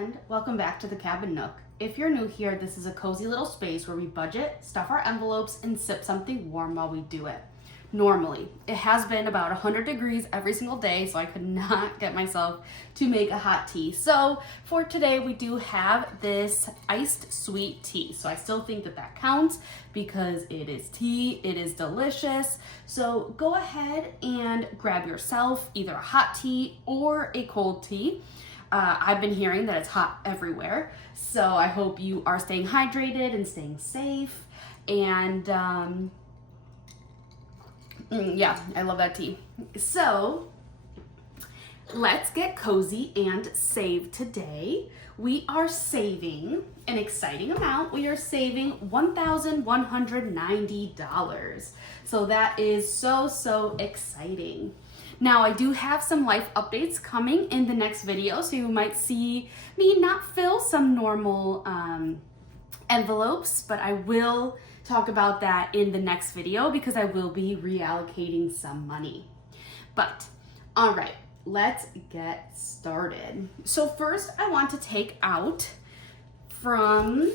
friend, welcome back to the Cabin Nook. If you're new here, this is a cozy little space where we budget, stuff our envelopes, and sip something warm while we do it. Normally, it has been about 100 degrees every single day, so I could not get myself to make a hot tea. So for today, we do have this iced sweet tea. So I still think that that counts because it is tea, it is delicious. So go ahead and grab yourself either a hot tea or a cold tea. I've been hearing that it's hot everywhere, so I hope you are staying hydrated and staying safe. And yeah, I love that tea. So let's get cozy and save today. We are saving an exciting amount. We are saving $1,190. So that is so exciting. Now, I do have some life updates coming in the next video, so you might see me not fill some normal envelopes, but I will talk about that in the next video because I will be reallocating some money. But, all right, let's get started. So first, I want to take out from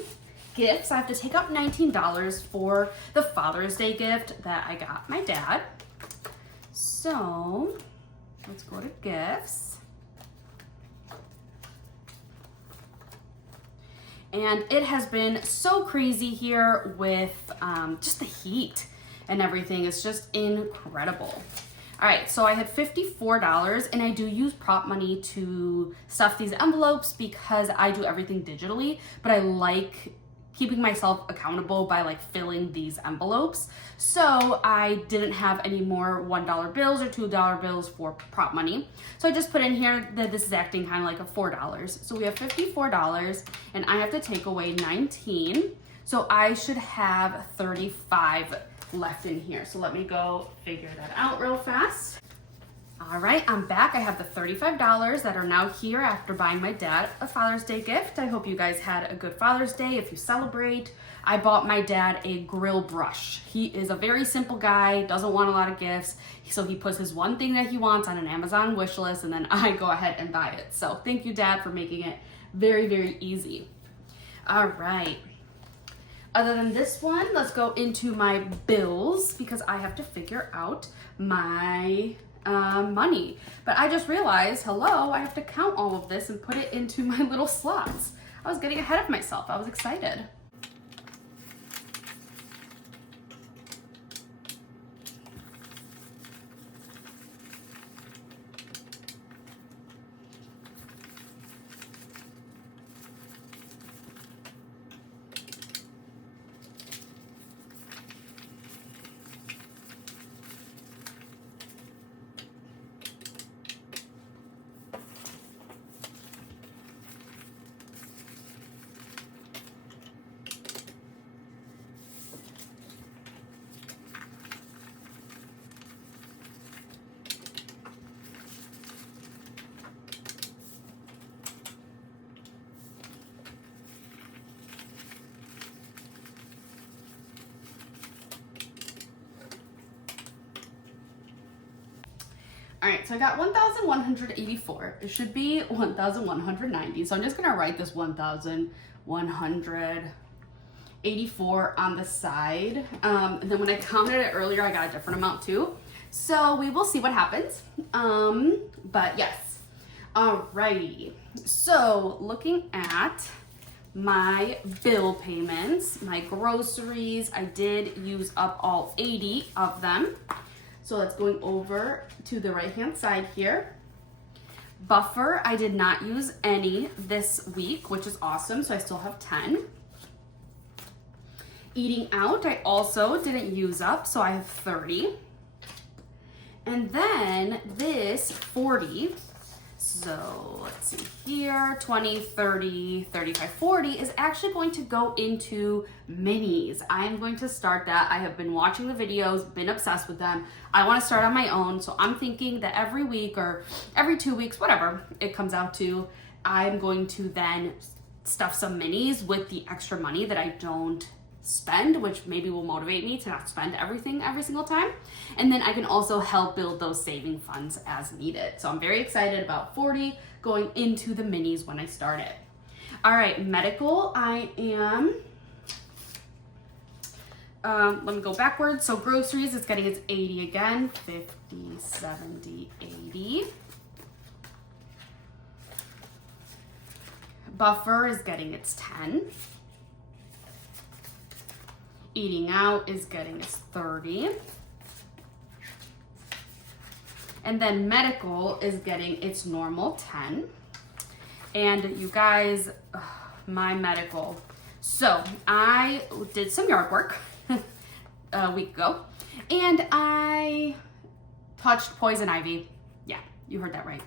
gifts. I have to take out $19 for the Father's Day gift that I got my dad. So let's go to gifts. And it has been so crazy here with just the heat and everything. It's just incredible. All right, so I had $54 and I do use prop money to stuff these envelopes because I do everything digitally, but I like keeping myself accountable by like filling these envelopes. So I didn't have any more $1 bills or $2 bills for prop money. So I just put in here that this is acting kind of like a $4. So we have $54 and I have to take away 19. So I should have 35 left in here. So let me go figure that out real fast. All right, I'm back. I have the $35 that are now here after buying my dad a Father's Day gift. I hope you guys had a good Father's Day if you celebrate. I bought my dad a grill brush. He is a very simple guy, doesn't want a lot of gifts. So he puts his one thing that he wants on an Amazon wish list and then I go ahead and buy it. So thank you, Dad, for making it very easy. All right. Other than this one, let's go into my bills because I have to figure out my money. But I just realized, hello, I have to count all of this and put it into my little slots. I was getting ahead of myself. I was excited. All right, so I got 1,184. It should be 1,190. So I'm just gonna write this 1,184 on the side. And then when I counted it earlier, I got a different amount too. So we will see what happens. But yes, alrighty. So looking at my bill payments, my groceries, I did use up all 80 of them. So that's going over to the right-hand side here. Buffer, I did not use any this week, which is awesome, so I still have 10. Eating out, I also didn't use up, so I have 30. And then this 40, so let's see here, 20, 30, 35, 40 is actually going to go into minis. I'm going to start that. I have been watching the videos, been obsessed with them. I want to start on my own, so I'm thinking that every week or every 2 weeks, whatever it comes out to, I'm going to then stuff some minis with the extra money that I don't spend, which maybe will motivate me to not spend everything every single time. And then I can also help build those saving funds as needed. So I'm very excited about 40 going into the minis when I start it. All right, medical, I am, let me go backwards. So groceries is getting its 80 again, 50, 70, 80. Buffer is getting its 10. Eating out is getting its 30. And then medical is getting its normal 10. And you guys, my medical. So I did some yard work a week ago, and I touched poison ivy. Yeah, you heard that right.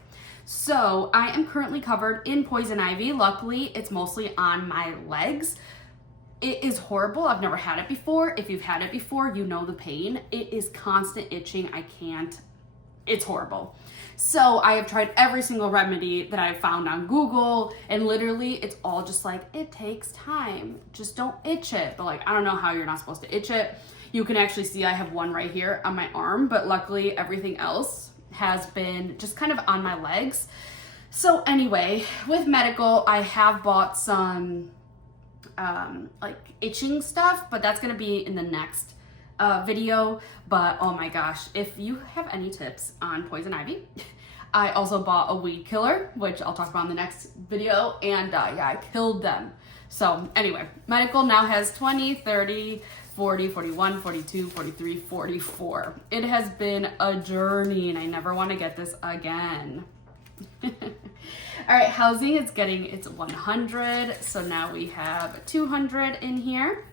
So I am currently covered in poison ivy. Luckily, it's mostly on my legs. It is horrible. I've never had it before. If you've had it before, you know the pain. It is constant itching. I can't. It's horrible. So I have tried every single remedy that I've found on Google, and literally it's all just like, it takes time. Just don't itch it. But like, I don't know how you're not supposed to itch it. You can actually see I have one right here on my arm, but luckily everything else has been just kind of on my legs. So anyway, with medical, I have bought some like itching stuff, but that's gonna be in the next video. But oh my gosh, if you have any tips on poison ivy, I also bought a weed killer, which I'll talk about in the next video, and yeah, I killed them. So anyway, medical now has 20, 30, 40, 41, 42, 43, 44. It has been a journey, and I never want to get this again. All right, housing is getting its 100, so now we have 200 in here.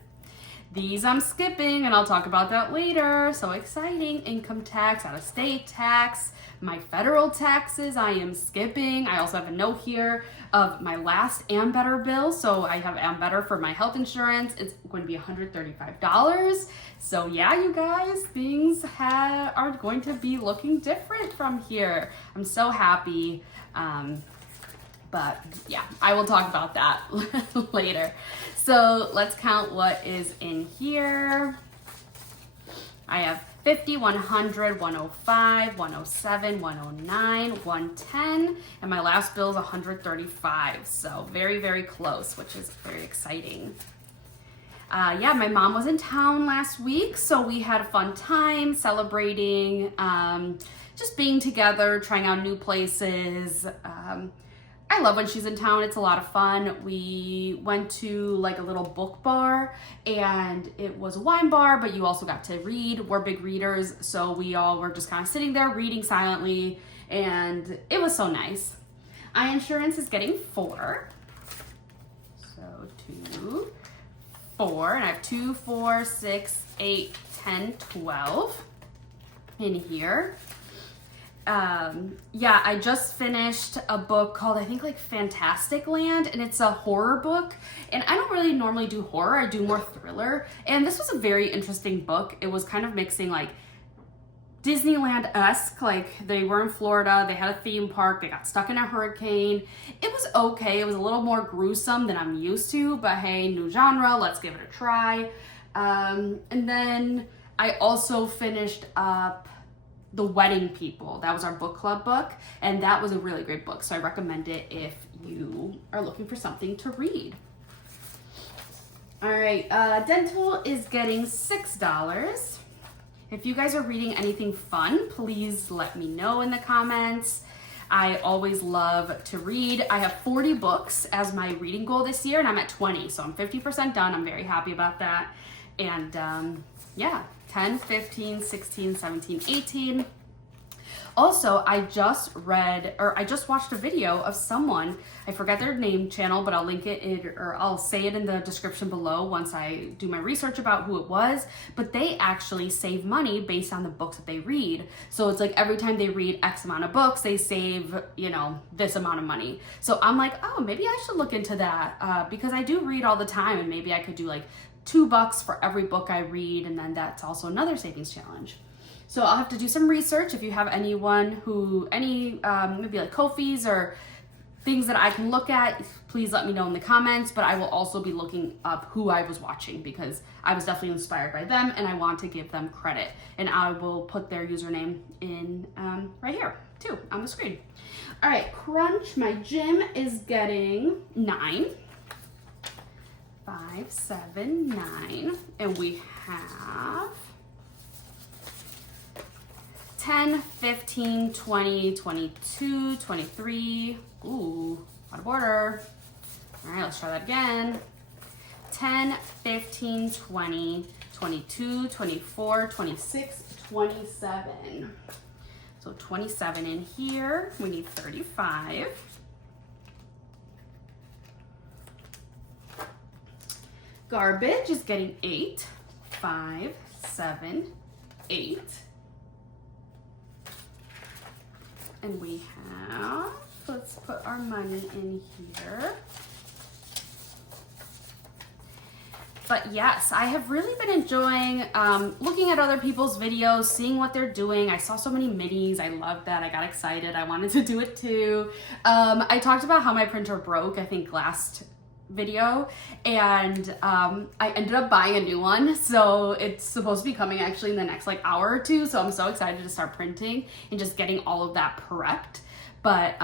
These I'm skipping, and I'll talk about that later. So exciting. Income tax, out-of-state tax, my federal taxes I am skipping. I also have a note here of my last Ambetter bill. So I have Ambetter for my health insurance. It's going to be $135. So yeah, you guys, things are going to be looking different from here. I'm so happy. But yeah, I will talk about that later. So let's count what is in here. I have 50, 100, 105, 107, 109, 110, and my last bill is 135. So very, very close, which is very exciting. Yeah, my mom was in town last week, so we had a fun time celebrating, just being together, trying out new places. I love when she's in town. It's a lot of fun. We went to like a little book bar, and it was a wine bar, but you also got to read. We're big readers, so we all were just kind of sitting there reading silently, and it was so nice. Eye insurance is getting 4. So 2, 4, and I have 2, 4, 6, 8, 10, 12 in here. Yeah, I just finished a book called, I think, like Fantastic Land, and it's a horror book, and I don't really normally do horror. I do more thriller, and this was a very interesting book. It was kind of mixing like Disneyland-esque, like they were in Florida, they had a theme park, they got stuck in a hurricane. It was okay. It was a little more gruesome than I'm used to, but hey, new genre, let's give it a try. And then I also finished up The Wedding People. That was our book club book, and that was a really great book, so I recommend it if you are looking for something to read. All right, dental is getting $6. If you guys are reading anything fun, please let me know in the comments. I always love to read. I have 40 books as my reading goal this year, and I'm at 20, so I'm 50% done. I'm very happy about that. And yeah, 10, 15, 16, 17, 18. Also, I just watched a video of someone, I forget their name channel, but I'll link it or I'll say it in the description below once I do my research about who it was, but they actually save money based on the books that they read. So it's like every time they read X amount of books, they save, you know, this amount of money. So I'm like, oh, maybe I should look into that because I do read all the time, and maybe I could do like $2 for every book I read, and then that's also another savings challenge. So I'll have to do some research. If you have anyone maybe like Ko-fis or things that I can look at, please let me know in the comments, but I will also be looking up who I was watching because I was definitely inspired by them and I want to give them credit. And I will put their username in right here too on the screen. All right, Crunch, my gym is getting 9. 5, 7, 9, and we have 10, 15, 20, 22, 23. Ooh, out of order. All right, let's try that again. 10, 15, 20, 22, 24, 26, 27. So 27 in here. We need 35. Garbage is getting 8, 5, 7, 8. And we have, let's put our money in here. But yes, I have really been enjoying looking at other people's videos, seeing what they're doing. I saw so many minis. I loved that. I got excited. I wanted to do it too. I talked about how my printer broke, I think last video, and I ended up buying a new one, so it's supposed to be coming actually in the next like hour or two, so I'm so excited to start printing and just getting all of that prepped. But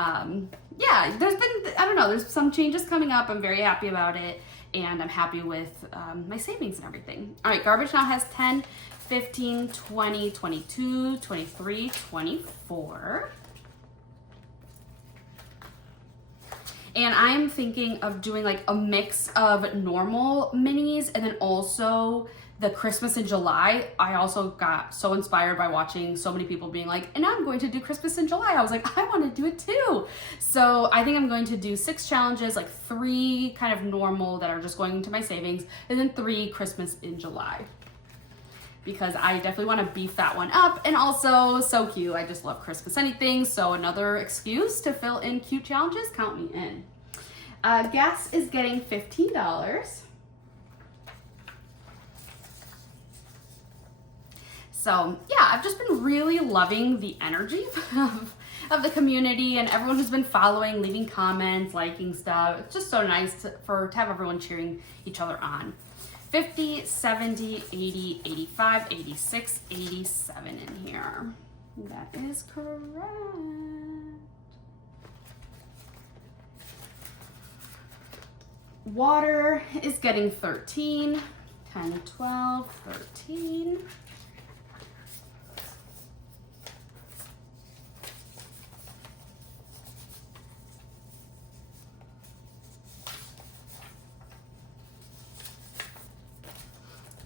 yeah, there's been, I don't know, there's some changes coming up. I'm very happy about it, and I'm happy with my savings and everything. All right, garbage now has 10, 15, 20, 22, 23, 24. And I'm thinking of doing like a mix of normal minis and then also the Christmas in July. I also got so inspired by watching so many people being like, and I'm going to do Christmas in July. I was like, I want to do it too. So I think I'm going to do 6 challenges, like 3 kind of normal that are just going into my savings, and then 3 Christmas in July. Because I definitely want to beef that one up, and also so cute. I just love Christmas anything, so another excuse to fill in cute challenges, count me in. Gas is getting $15. So yeah, I've just been really loving the energy of the community and everyone who's been following, leaving comments, liking stuff. It's just so nice to have everyone cheering each other on. 50, 70, 80, 85, 86, 87 in here. That is correct. Water is getting 13, 10, 12, 13.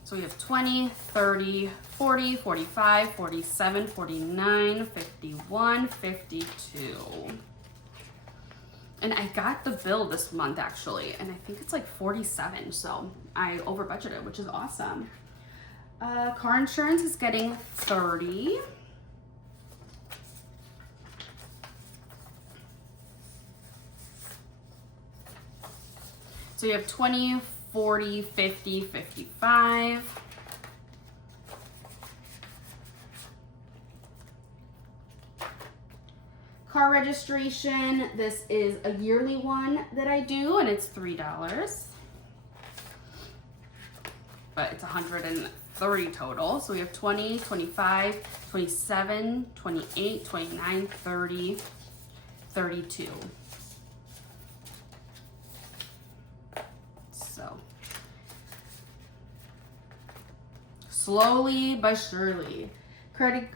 So we have 20, 30, 40, 45, 47, 49, 51, 52. And I got the bill this month actually, and I think it's like 47, so I over budgeted, which is awesome. Car insurance is getting 30. So you have 20, 40, 50, 55. Car registration, this is a yearly one that I do, and it's $3. But it's 130 total. So we have 20, 25, 27, 28, 29, 30, 32. So slowly but surely. Credit,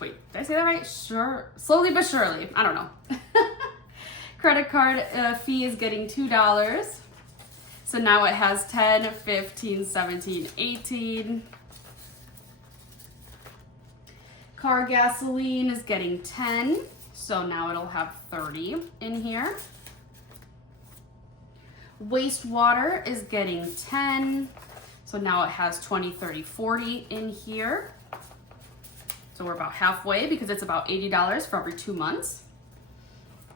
wait, did I say that right? Sure, slowly but surely. I don't know. Credit card fee is getting $2. So now it has 10, 15, 17, 18. Car gasoline is getting 10. So now it'll have 30 in here. Wastewater is getting 10. So now it has 20, 30, 40 in here. So we're about halfway because it's about $80 for every 2 months.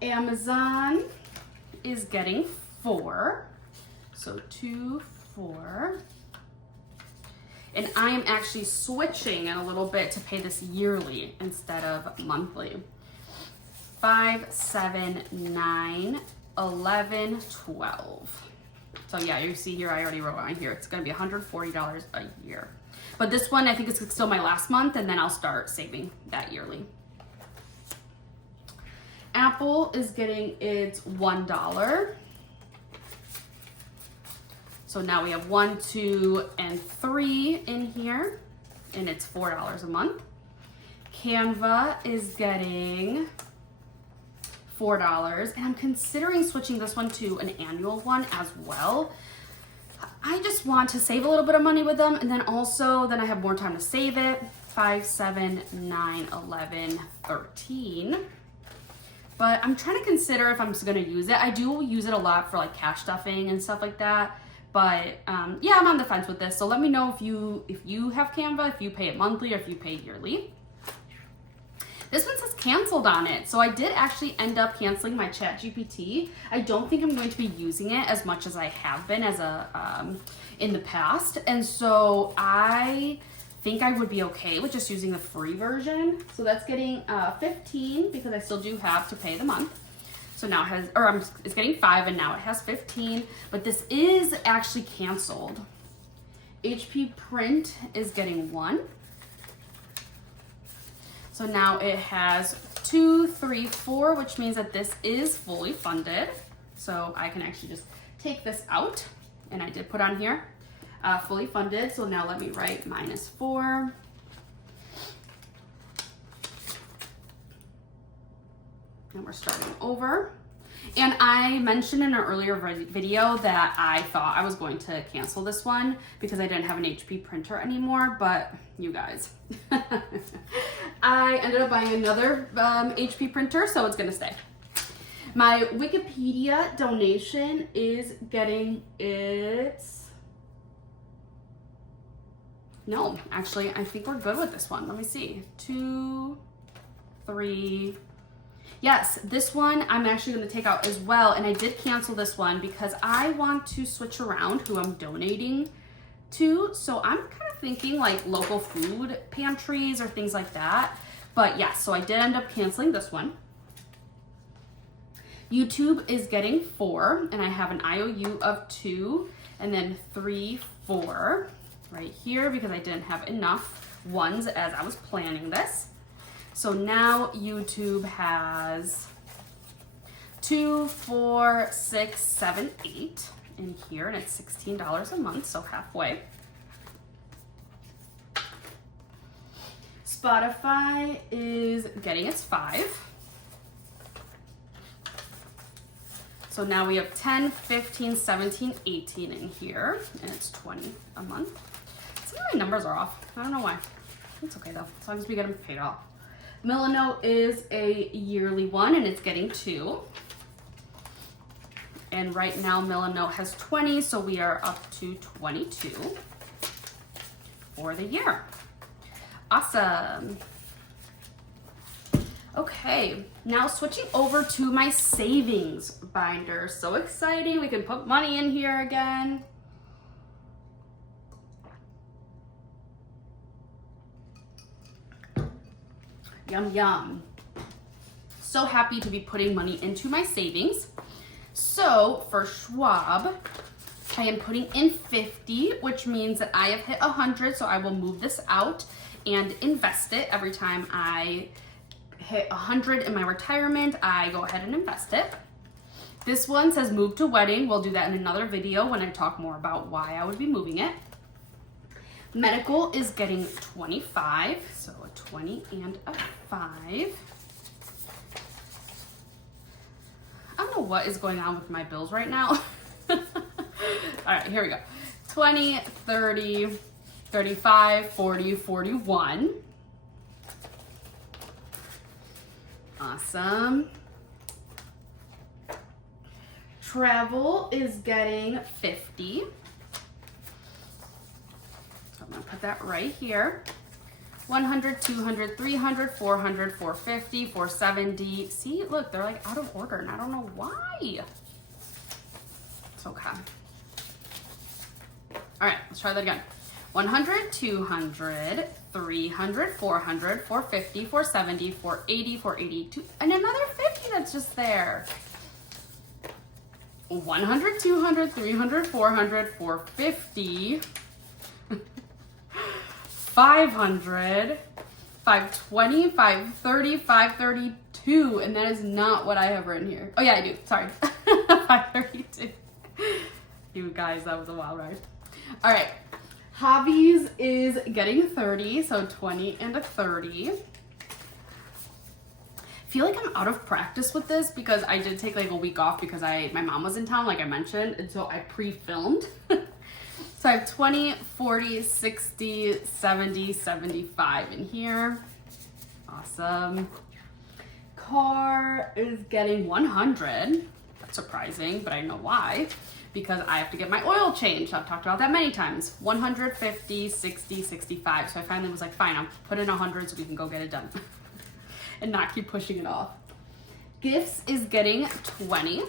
Amazon is getting 4. So 2, 4. And I'm actually switching in a little bit to pay this yearly instead of monthly. 5, 7, 9, 11, 12. So yeah, you see here, I already wrote on here, it's gonna be $140 a year. But this one, I think it's still my last month, and then I'll start saving that yearly. Apple is getting its $1. So now we have 1, 2, and 3 in here, and it's $4 a month. Canva is getting $4, and I'm considering switching this one to an annual one as well. I just want to save a little bit of money with them, and then I have more time to save it. 5, 7, 9, 11, 13. But I'm trying to consider if I'm just gonna use it. I do use it a lot for like cash stuffing and stuff like that. But yeah, I'm on the fence with this. So let me know if you have Canva, if you pay it monthly or if you pay yearly. This one says canceled on it. So I did actually end up canceling my ChatGPT. I don't think I'm going to be using it as much as I have been in the past. And so I think I would be okay with just using the free version. So that's getting 15 because I still do have to pay the month. So now it's getting 5 and now it has 15, but this is actually canceled. HP Print is getting 1. So now it has 2, 3, 4, which means that this is fully funded. So I can actually just take this out, and I did put on here, fully funded. So now let me write -4. And we're starting over. And I mentioned in an earlier video that I thought I was going to cancel this one because I didn't have an HP printer anymore, but you guys, I ended up buying another HP printer, so it's gonna stay. My Wikipedia donation is getting no, actually, I think we're good with this one. Let me see, 2, 3, yes, this one I'm actually going to take out as well, and I did cancel this one because I want to switch around who I'm donating to. So I'm kind of thinking like local food pantries or things like that. But yeah, so I did end up canceling this one. YouTube is getting 4, and I have an IOU of 2, and then 3, 4 right here because I didn't have enough ones as I was planning this. So now YouTube has 2, 4, 6, 7, 8 in here, and it's $16 a month, so halfway. Spotify is getting its 5. So now we have 10, 15, 17, 18 in here, and it's 20 a month. Some of my numbers are off. I don't know why. It's okay though, as long as we get them paid off. Milano is a yearly one, and it's getting 2. And right now Milano has 20, so we are up to 22 for the year. Awesome. Okay, now switching over to my savings binder. So exciting, we can put money in here again. Yum, yum. So happy to be putting money into my savings. So for Schwab, I am putting in 50, which means that I have hit 100, so I will move this out and invest it. Every time I hit 100 in my retirement, I go ahead and invest it. This one says move to wedding. We'll do that in another video when I talk more about why I would be moving it. Medical is getting 25, so a 20 and a 5. I don't know what is going on with my bills right now. All right, here we go. 20, 30, 35, 40, 41. Awesome. Travel is getting 50. I'm gonna put that right here. 100, 200, 300, 400, 450, 470. See, look, they're like out of order and I don't know why. It's okay. All right, let's try that again. 100, 200, 300, 400, 450, 470, 480, 482, and another 50 that's just there. 100, 200, 300, 400, 450, 500, 520, 530, 532, and that is not what I have written here. Oh yeah, I do, sorry. 532. You guys, that was a wild ride. All right, hobbies is getting 30, so 20 and a 30. I feel like I'm out of practice with this because I did take like a week off because my mom was in town, like I mentioned, and so I pre-filmed. So I have 20, 40, 60, 70, 75 in here. Awesome. Car is getting 100. That's surprising, but I know why. Because I have to get my oil changed. I've talked about that many times. 150, 60, 65. So I finally was like, fine, I'll put in 100 so we can go get it done. And not keep pushing it off. Gifts is getting 20.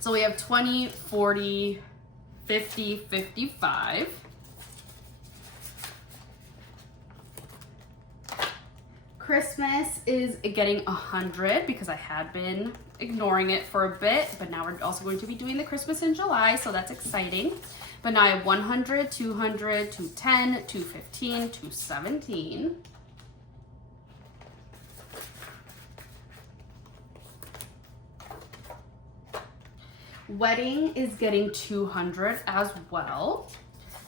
So we have 20, 40, 50, 55. Christmas is getting 100 because I had been ignoring it for a bit, but now we're also going to be doing the Christmas in July, so that's exciting. But now I have 100, 200, 210, 215, 217. Wedding is getting 200 as well.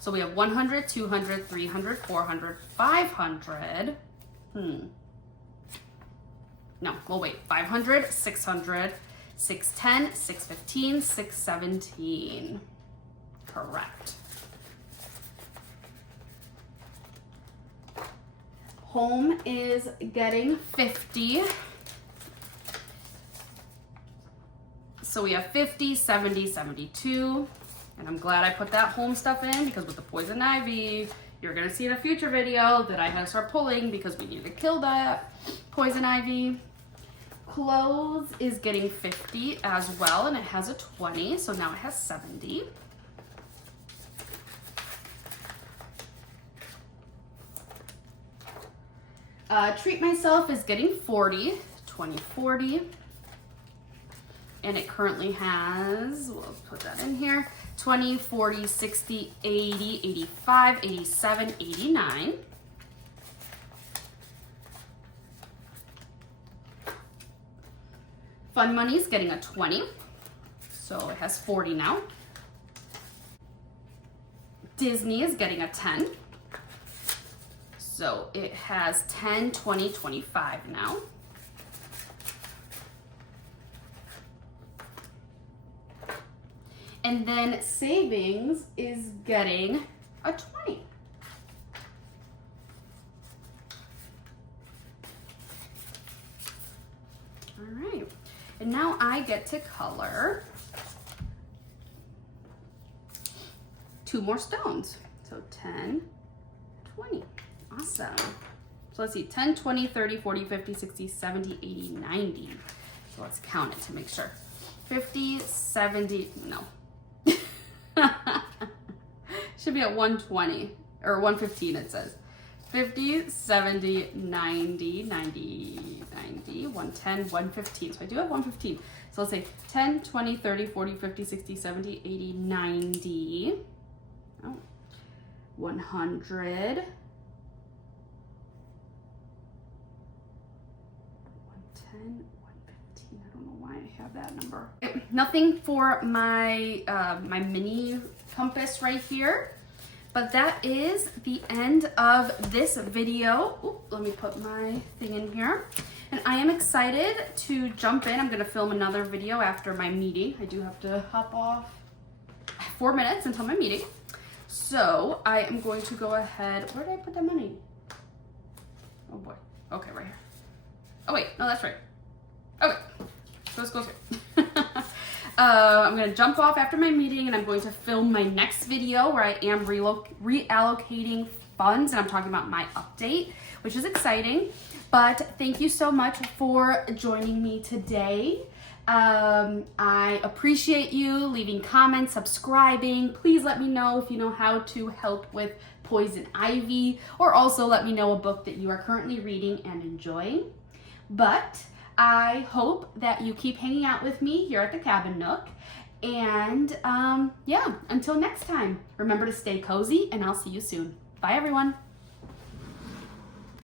So we have 100, 200, 300, 400, 500. No, we'll wait. 500, 600, 610, 615, 617. Correct. Home is getting 50. So we have 50, 70, 72. And I'm glad I put that home stuff in because with the poison ivy, you're gonna see in a future video that I had to start pulling because we need to kill that poison ivy. Clothes is getting 50 as well, and it has a 20, so now it has 70. Treat myself is getting 40, 20, 40. And it currently has, we'll put that in here, 20, 40, 60, 80, 85, 87, 89. Fun Money is getting a 20, so it has 40 now. Disney is getting a 10, so it has 10, 20, 25 now. And then savings is getting a 20. All right, and now I get to color 2 more stones. So 10, 20, awesome. So let's see, 10, 20, 30, 40, 50, 60, 70, 80, 90. So let's count it to make sure. 50, 70, no. Should be at 120 or 115 it says. 50, 70, 90, 90, 90, 110, 115. So I do have 115. So let's say 10, 20, 30, 40, 50, 60, 70, 80, 90. Oh, 100. 110, 115. I don't know why I have that number. Nothing for my my mini compass right here, but that is the end of this video. Ooh, let me put my thing in here. And I am excited to jump in. I'm gonna film another video after my meeting. I do have to hop off 4 minutes until my meeting. So I am going to go ahead. Where did I put that money? Oh boy. Okay, right here. Oh wait, no, that's right. Okay, so let's go here. I'm going to jump off after my meeting and I'm going to film my next video where I am reallocating funds and I'm talking about my update, which is exciting. But thank you so much for joining me today. I appreciate you leaving comments, subscribing. Please let me know if you know how to help with poison ivy, or also let me know a book that you are currently reading and enjoying. But I hope that you keep hanging out with me here at the Cabin Nook. And yeah, until next time, remember to stay cozy and I'll see you soon. Bye everyone.